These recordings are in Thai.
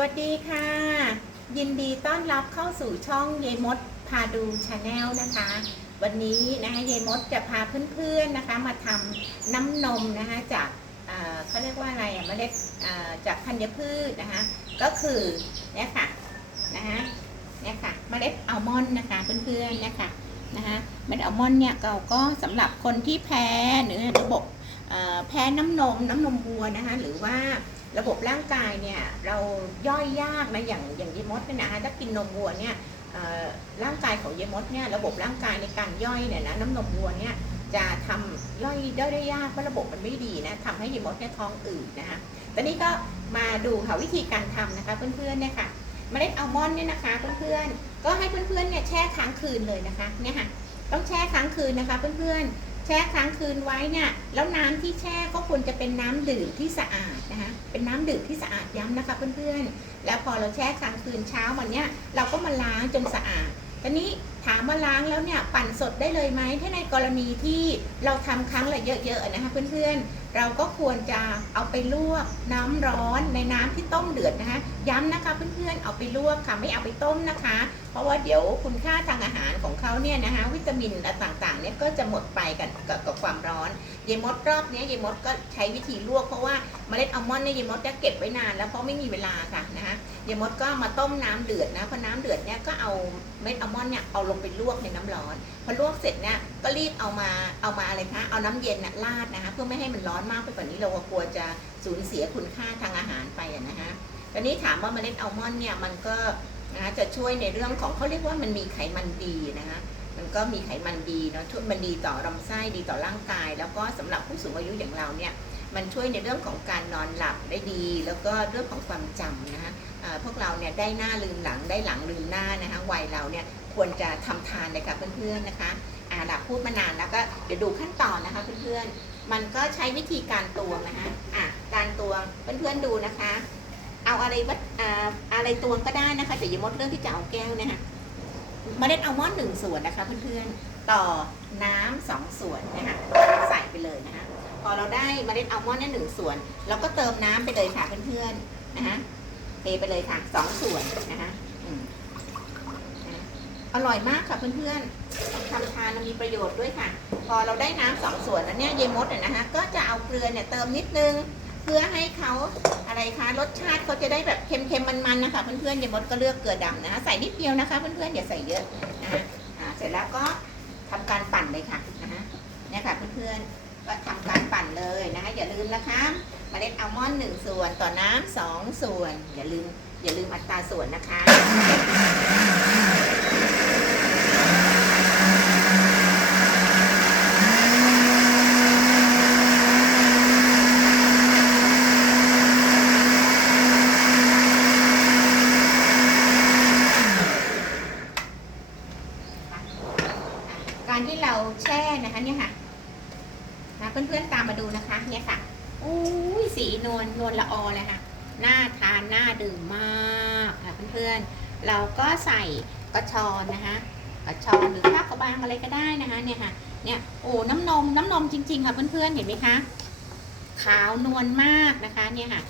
วัสดีค่ะ ยินดีต้อนรับเข้าสู่ช่องเยมดพาดูชาแนลนะคะ วันนี้นะคะเยมดจะพาเพื่อนๆนะคะ มาทำน้ำนมนะคะจากเขาเรียกว่าอะไรอะเมล็ดเอ่อจากธัญพืชนะคะ ก็คือเนี่ยค่ะนะคะเนี่ยค่ะเมล็ดอัลมอนด์นะคะเพื่อนๆเนี่ยค่ะนะคะเมล็ดอัลมอนด์เนี่ยเราก็สำหรับคนที่แพ้หรือระบบแพ้น้ำนมน้ำนมวัวนะคะหรือว่า ระบบร่างกายเนี่ยเราย่อยยากนะอย่างอย่างเยมดเนี่ยนะคะถ้ากินนมวัวเนี่ยร่างกายของเยมดเนี่ยระบบร่างกายในการย่อยเนี่ยนะน้ำนมวัวเนี่ยจะทำย่อยได้ได้ยากเพราะระบบมันไม่ดีนะทำให้เยมดเนี่ยท้องอืดนะคะตอนนี้ก็มาดูค่ะวิธีการทำนะคะเพื่อนๆเนี่ยค่ะเมล็ดอัลมอนด์เนี่ยนะคะเพื่อนๆก็ให้เพื่อนๆเนี่ยแช่ค้างคืนเลยนะคะเนี่ยค่ะต้องแช่ค้างคืนนะคะเพื่อนๆ แช่ค้างคืนไว้เนี่ยแล้วน้ำที่แช่ก็ควรจะเป็นน้ำดื่มที่สะอาดนะคะเป็นน้ำดื่มที่สะอาดย้ำนะคะเพื่อนๆแล้วพอเราแช่ค้างคืนเช้าวันเนี้ยเราก็มาล้างจนสะอาดทีนี้ ถามว่าล้างแล้วเนี่ยปั่นสดได้เลยไหมถ้าในกรณีที่เราทำครั้งละเยอะๆนะคะเพื่อนๆ เราก็ควรจะเอาไปลวกน้ำร้อนในน้ำที่ต้มเดือดนะคะย้ำนะคะเพื่อนๆเอาไปลวกค่ะไม่เอาไปต้มนะคะ เพราะว่าเดี๋ยวคุณค่าทางอาหารของเขาเนี่ยนะคะวิตามินอะไรต่างๆเนี่ยก็จะหมดไปกับกับความร้อนเยมดรอบนี้เยมดก็ใช้วิธีลวกเพราะว่าเมล็ดอัลมอนด์เนี่ยเยมดจะเก็บไว้นานแล้วเพราะไม่มีเวลาค่ะนะคะเยมดก็มาต้มน้ำเดือดนะพอน้ำเดือดเนี่ยก็เอาเม็ดอัลมอนด์เนี่ยเอาลงไปลวกในน้ำร้อน พอลวกเสร็จเนี่ยก็รีบเอามาเอามาอะไรคะเอาน้ำเย็นน่ะราดนะคะเพื่อไม่ให้มันร้อนมากไปกว่านี้เรากลัวจะสูญเสียคุณค่าทางอาหารไปนะคะตอนนี้ถามว่าเมล็ดอัลมอนด์เนี่ยมันก็นะคะจะช่วยในเรื่องของเขาเรียกว่ามันมีไขมันดีนะคะมันก็มีไขมันดีเนาะช่วยมันดีต่อลำไส้ดีต่อร่างกาย แล้วก็สำหรับผู้สูงอายุอย่างเราเนี่ยมันช่วยในเรื่องของการนอนหลับได้ดี แล้วก็เรื่องของความจำนะคะ พวกเราเนี่ยได้หน้าลืมหลังได้หลังลืมหน้านะคะวัยเราเนี่ยควรจะทำทานเลยค่ะเพื่อนๆนะคะอ่าหลับพูดมานานแล้วก็เดี๋ยวดูขั้นตอนนะคะเพื่อนๆมันก็ใช้วิธีการตวงนะคะอะการตวงเพื่อนๆดูนะคะ เอาอะไรวัดอ่าอะไรตวงก็ได้นะคะแต่อย่ามดเรื่องที่จะเอาแก้วนะคะเมล็ดอัลมอนด์หนึ่งส่วนนะคะเพื่อนๆต่อน้ำสองส่วนนะคะใส่ไปเลยนะคะพอเราได้เมล็ดอัลมอนด์เนี่ยหนึ่งส่วน เราก็เติมน้ำไปเลยค่ะเพื่อนๆนะคะ เทไปเลยค่ะสองส่วนนะคะอร่อยมากค่ะเพื่อนๆทำทานมันมีประโยชน์ด้วยค่ะ พอเราได้น้ำสองส่วนแล้วเนี่ยเยมดเนี่ยนะคะก็จะเอาเกลือเนี่ยเติมนิดนึง เพื่อให้เขาอะไรคะรสชาติเขาจะได้แบบเค็มๆมันๆนะคะเพื่อนๆอย่ามดก็เลือกเกลือดำนะคะใส่นิดเดียวนะคะ เพื่อนๆอย่าใส่เยอะนะคะเสร็จแล้วก็ทำการปั่นเลยค่ะนะคะเนี่ยค่ะเพื่อนๆก็ทำการปั่นเลยนะคะอย่าลืมนะคะ มล็ดอัลมอนด์หนึ่งส่วนต่อน้ำสองส่วน อย่าลืมอย่าลืมอัตราส่วนนะคะการที่เราแช่นะคะเนี่ยค่ะนะเพื่อนๆตามมาดูนะคะเนี่ยค่ะ อุ้ยสีนวลนวลละออเลยค่ะน่าทานน่าดื่มมากค่ะเพื่อนๆเราก็ใส่กระชอนนะคะกระชอนหรือผ้ากระบางอะไรก็ได้นะคะเนี่ยค่ะเนี่ยโอ้น้ำนมน้ำนมจริงๆค่ะเพื่อนๆเห็นไหมคะขาวนวลมากนะคะเนี่ยค่ะ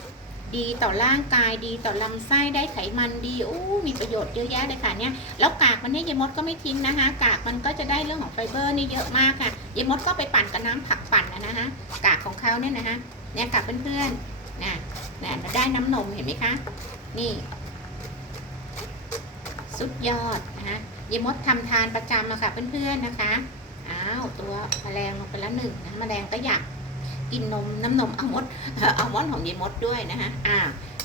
ดีต่อร่างกายดีต่อลำไส้ได้ไขมันดีอู้มีประโยชน์เยอะแยะเลยค่ะเนี่ยแล้วกากมันเนี่ยยมดก็ไม่ทิ้งนะคะ กากมันก็จะได้เรื่องของไฟเบอร์นี่เยอะมากค่ะ เยมดก็ไปปั่นกับน้ำผักปั่นนะนะคะกากของเขาเนี่ยนะคะเนี่ยค่ะเพื่อนๆนะนะได้น้ำนมเห็นไหมคะ นี่ สุดยอดนะคะเยมดทำทานประจำอะค่ะเพื่อนๆนะคะอ้าวตัวแมลงลงไปแล้วหนึ่งนะแมลงก็อยากกินนมน้ำนมอัลมอนด์อัลมอนด์ของเยมดด้วยนะคะอ่า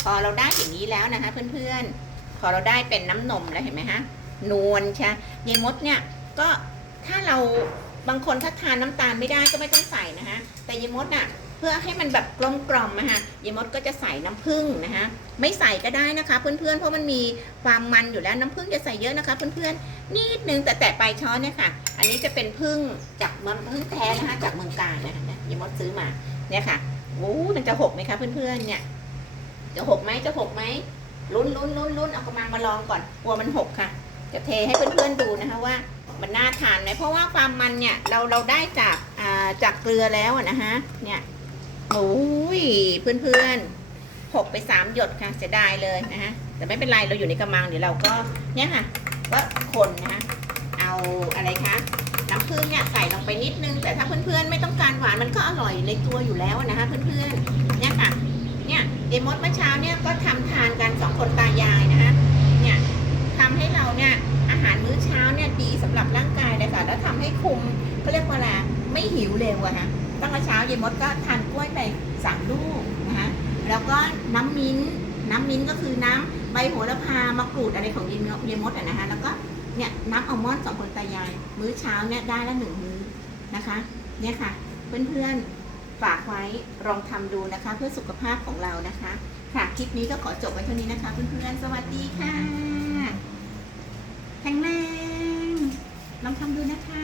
พอเราได้อย่างนี้แล้วนะคะ เพื่อนๆ พอเราได้เป็นน้ำนมแล้วเห็นไหมฮะนวลใช่ยายมดเนี่ยก็ถ้าเรา บางคนถ้าทานน้ำตาลไม่ได้ก็ไม่ต้องใส่นะคะแต่ยมดน่ะเพื่อให้มันแบบกลมกล่อมนะคะยมดก็จะใส่น้ำผึ้งนะคะไม่ใส่ก็ได้นะคะ เพื่อนๆ เพราะมันมีความมันอยู่แล้วน้ำผึ้งจะใส่เยอะนะคะ เพื่อนๆนิดนึงแต่แต่ปลายช้อนเนี่ยค่ะ อันนี้จะเป็นผึ้งจากเมืองผึ้งแท้นะคะจากเมืองการนะคะเนี่ยยายมดซื้อมาเนี่ยค่ะโอ้มันจะหกไหมคะเพื่อนๆเนี่ยจะหกไหมจะหกไหมลุ้นลุ้นลุ้นลุ้นเอากระมังมาลองก่อนกลัวมันหกค่ะ จะเทให้เพื่อนๆดูนะคะว่า มันน่าทานไหมเพราะว่าความมันเนี่ยเราเราได้จากอ่าจากเกลือแล้วนะฮะเนี่ยโอ้ยเพื่อนๆหกไปสามหยดค่ะเสียดายเลยนะฮะแต่ไม่เป็นไรเราอยู่ในกระมังเดี๋ยวเราก็เนี่ยค่ะก็คนนะฮะเอาอะไรคะน้ำผึ้งเนี่ยใส่ลงไปนิดนึง แต่ถ้าเพื่อนๆไม่ต้องการหวานมันก็อร่อยในตัวอยู่แล้วนะคะเพื่อนๆเนี่ยค่ะเนี่ยเดมดเมื่อเช้าเนี่ยก็ทำทานกันสองคนตายายนะคะเนี่ย ทำให้เราเนี่ยอาหารมื้อเช้าเนี่ยดีสำหรับร่างกายเลยค่ะแล้วทำให้คุมเขาเรียกว่าอะไรไม่หิวเร็วอะฮะตั้งแต่เช้าเยมดก็ทานกล้วยไปสามลูกนะคะแล้วก็น้ำมิ้นน้ำมิ้นก็คือน้ำใบโหระพามะกรูดอะไรของเยมเยมดอะนะคะแล้วก็เนี่ยน้ำอัลมอนด์สองคนตายาย มื้อเช้าเนี่ยได้ละหนึ่งมื้อนะคะเนี่ยค่ะเพื่อนๆ ฝากไว้ลองทำดูนะคะ เพื่อสุขภาพของเรานะคะค่ะคลิปนี้ก็ขอจบไว้เท่านี้นะคะเพื่อนๆสวัสดีค่ะแข็งแรงลองทำดูนะคะ